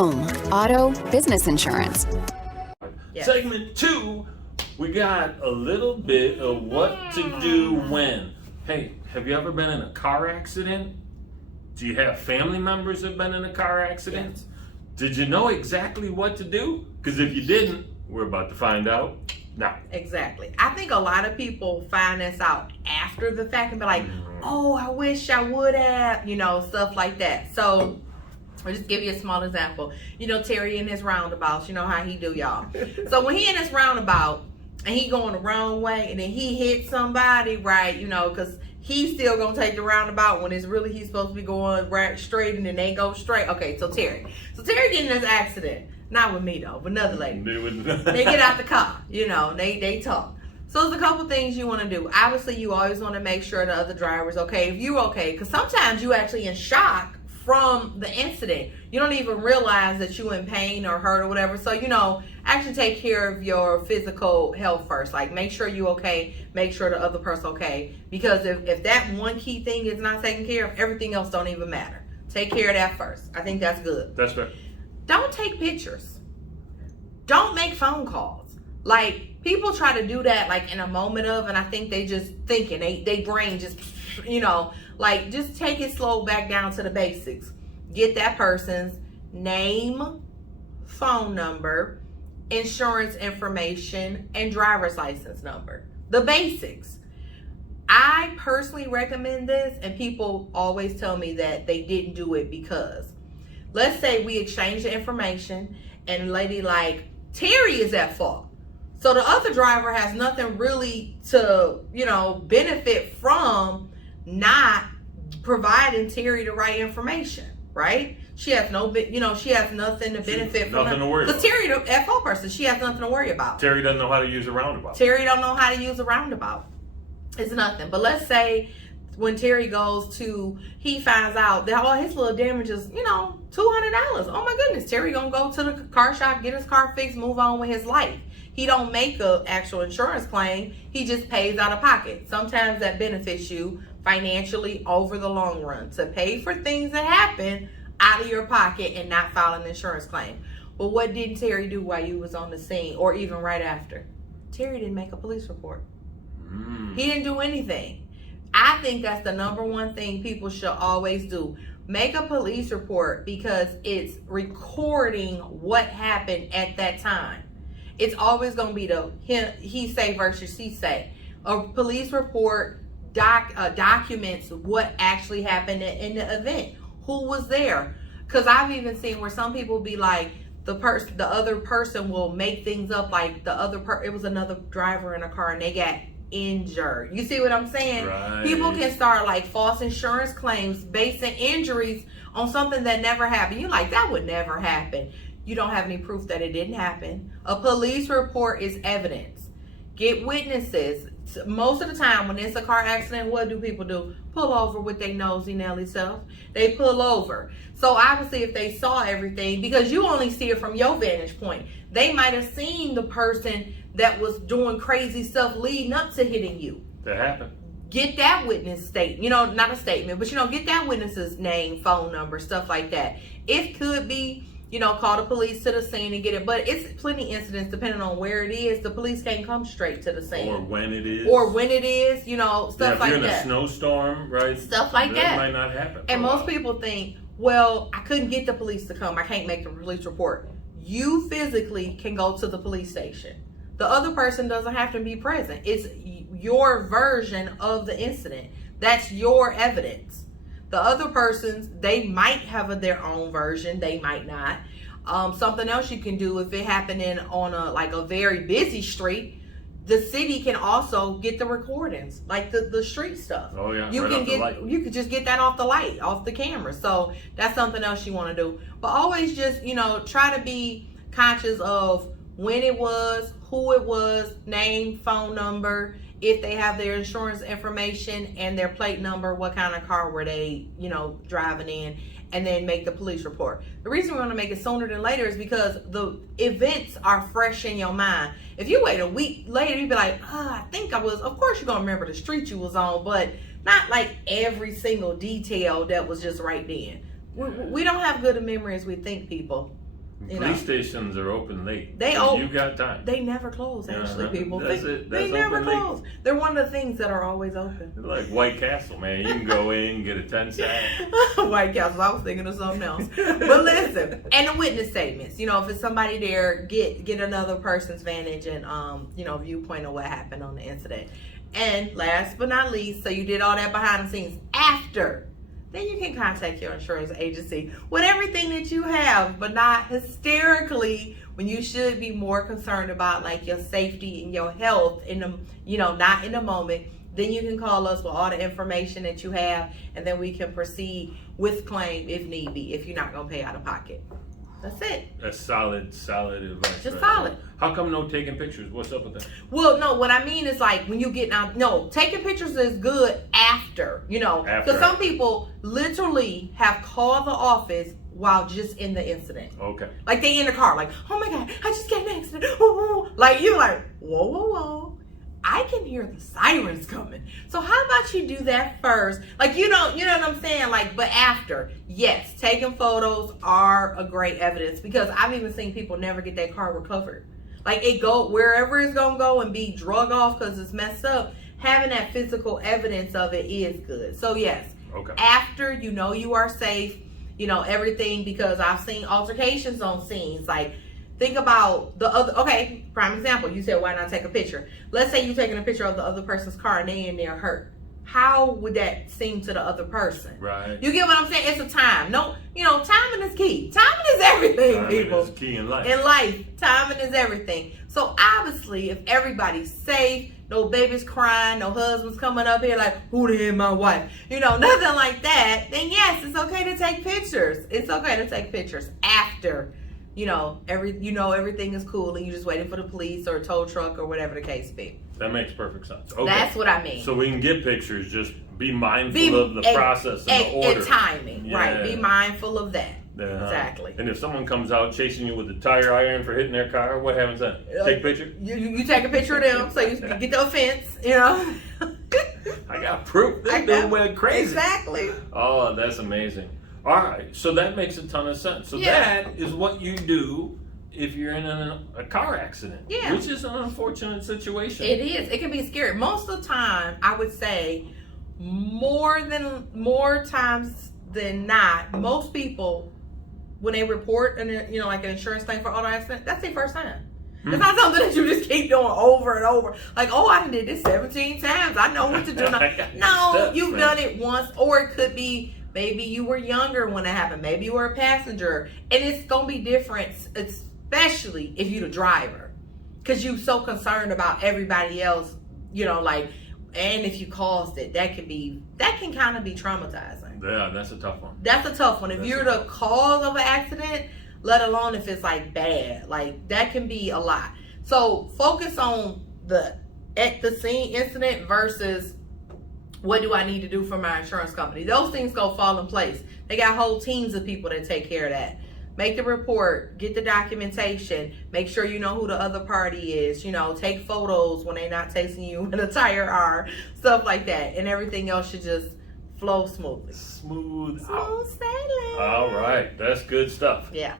home, auto, business insurance. Yes. Segment 2, we got a little bit of what to do when. Hey, have you ever been in a car accident? Do you have family members that have been in a car accident? Yes. Did you know exactly what to do? Because if you didn't, we're about to find out now. Exactly. I think a lot of people find this out after the fact and be like, oh, I wish I would have, stuff like that. So I'll just give you a small example. Terry in his roundabouts, you know how he do, y'all. So when he in his roundabout and he going the wrong way and then he hits somebody, right, because he's still going to take the roundabout when it's really he's supposed to be going right straight and then they go straight. Okay, so Terry getting in this accident. Not with me though, but another lady. They get out the car, they talk. So there's a couple things you want to do. Obviously, you always want to make sure the other driver's okay. If you're okay, because sometimes you actually in shock from the incident. You don't even realize that you're in pain or hurt or whatever. So, actually take care of your physical health first. Like, make sure you're okay. Make sure the other person's okay. Because if that one key thing is not taken care of, everything else don't even matter. Take care of that first. I think that's good. That's right. Don't take pictures. Don't make phone calls. Like, people try to do that, like, in a moment of, and I think they just thinking, they brain just, just take it slow back down to the basics. Get that person's name, phone number, insurance information, and driver's license number. The basics. I personally recommend this, and people always tell me that they didn't do it because, let's say we exchange the information, and the lady like, Terry is at fault. So the other driver has nothing really to, benefit from not providing Terry the right information, right? She has she has nothing to benefit from. Nothing to worry about. Because Terry, the FO person, she has nothing to worry about. Terry doesn't know how to use a roundabout. Terry don't know how to use a roundabout. It's nothing. But let's say when Terry goes to, he finds out that all his little damage is, $200. Oh my goodness. Terry gonna go to the car shop, get his car fixed, move on with his life. He don't make a actual insurance claim. He just pays out of pocket. Sometimes that benefits you financially over the long run to pay for things that happen out of your pocket and not file an insurance claim. But what didn't Terry do while you was on the scene or even right after? Terry didn't make a police report. He didn't do anything. I think that's the number one thing people should always do. Make a police report because it's recording what happened at that time. It's always going to be the he say versus she say. A police report documents what actually happened in the event. Who was there? Because I've even seen where some people be like, the other person will make things up like it was another driver in a car and they got injured. You see what I'm saying? Right. People can start like false insurance claims basing injuries on something that never happened. You're like, that would never happen. You don't have any proof that it didn't happen. A police report is evidence. Get witnesses. Most of the time when it's a car accident, what do people do? Pull over with their nosy Nelly self. They pull over. So obviously if they saw everything, because you only see it from your vantage point, they might have seen the person that was doing crazy stuff leading up to hitting you. That happened. Get that witness not a statement, but get that witness's name, phone number, stuff like that. It could be, call the police to the scene and get it. But it's plenty incidents, depending on where it is, the police can't come straight to the scene. Or when it is. Stuff like that. If you're in a snowstorm, right? Stuff like that. That might not happen. And most people think, well, I couldn't get the police to come. I can't make the police report. You physically can go to the police station. The other person doesn't have to be present. It's your version of the incident. That's your evidence. The other persons, they might have their own version. They might not. Something else you can do if it happened on a very busy street, the city can also get the recordings, like the street stuff. Oh yeah. You could just get that off the camera. So that's something else you want to do. But always just, try to be conscious of when it was, who it was, name, phone number, if they have their insurance information and their plate number, what kind of car were they, driving in, and then make the police report. The reason we want to make it sooner than later is because the events are fresh in your mind. If you wait a week later, you'd be like, I think I was, of course you're going to remember the street you was on, but not like every single detail that was just right then. We don't have good a memory as we think, people. Police stations are open late. You got time. They never close, actually, people. That's it. That's they never open close. late. They're one of the things that are always open. They're like White Castle, man. You can go in, get a 10-sack. White Castle. I was thinking of something else. But listen, and the witness statements. If it's somebody there, get another person's vantage and viewpoint of what happened on the incident. And last but not least, so you did all that behind the scenes. After, then you can contact your insurance agency with everything that you have, but not hysterically, when you should be more concerned about like your safety and your health in the, not in the moment. Then you can call us with all the information that you have, and then we can proceed with claim if need be, if you're not going to pay out of pocket. That's it. That's solid advice. Just solid. How come no taking pictures? What's up with that? Well, no, what I mean is like when you get out, no, taking pictures is good after, because some people literally have called the office while just in the incident. Okay. Like they in the car, like, oh my God, I just got an accident. Woo, woo. Like you're like, whoa. I can hear the sirens coming. So how about you do that first? Like, you know what I'm saying? Like, but after, yes, taking photos are a great evidence, because I've even seen people never get their car recovered. Like it go wherever it's gonna go and be drug off because it's messed up. Having that physical evidence of it is good. So yes, okay. After you are safe, everything, because I've seen altercations on scenes. Like, think about the other, okay, prime example, you said why not take a picture? Let's say you're taking a picture of the other person's car and they in there hurt. How would that seem to the other person? Right. You get what I'm saying? It's a time. No, timing is key. Timing is everything, people. Timing is key in life. In life, timing is everything. So obviously, if everybody's safe, no babies crying, no husbands coming up here like, who the hell my wife? Nothing like that, then yes, it's okay to take pictures. It's okay to take pictures after everything is cool and you're just waiting for the police or a tow truck or whatever the case be. That makes perfect sense. Okay. That's what I mean. So we can get pictures, just be mindful of the process and the order. And timing, right. Be mindful of that. Exactly. And if someone comes out chasing you with a tire iron for hitting their car, what happens then? Take a picture? You take a picture of them so you can get the offense, I got proof. This dude went crazy. Exactly. Oh, that's amazing. All right, so that makes a ton of sense. So that is what you do if you're in a car accident, which is an unfortunate situation. It is. It can be scary. Most of the time, I would say more times than not, most people, when they report like an insurance claim for auto accident, that's their first time. It's not something that you just keep doing over and over. Like, oh, I did this 17 times. I know what to do now. No, you've done it once, or it could be maybe you were younger when it happened. Maybe you were a passenger. And it's going to be different, especially if you're the driver. Because you're so concerned about everybody else, and if you caused it, that can kind of be traumatizing. Yeah, that's a tough one. That's a tough one. If you're the cause of an accident, let alone if it's like bad, like that can be a lot. So focus on the at the scene incident versus what do I need to do for my insurance company. Those things go fall in place. They got whole teams of people that take care of that. Make the report, get the documentation, make sure you know who the other party is, take photos when they're not chasing you in a tire R, stuff like that. And everything else should just flow smoothly. Smooth sailing. All right, that's good stuff. Yeah.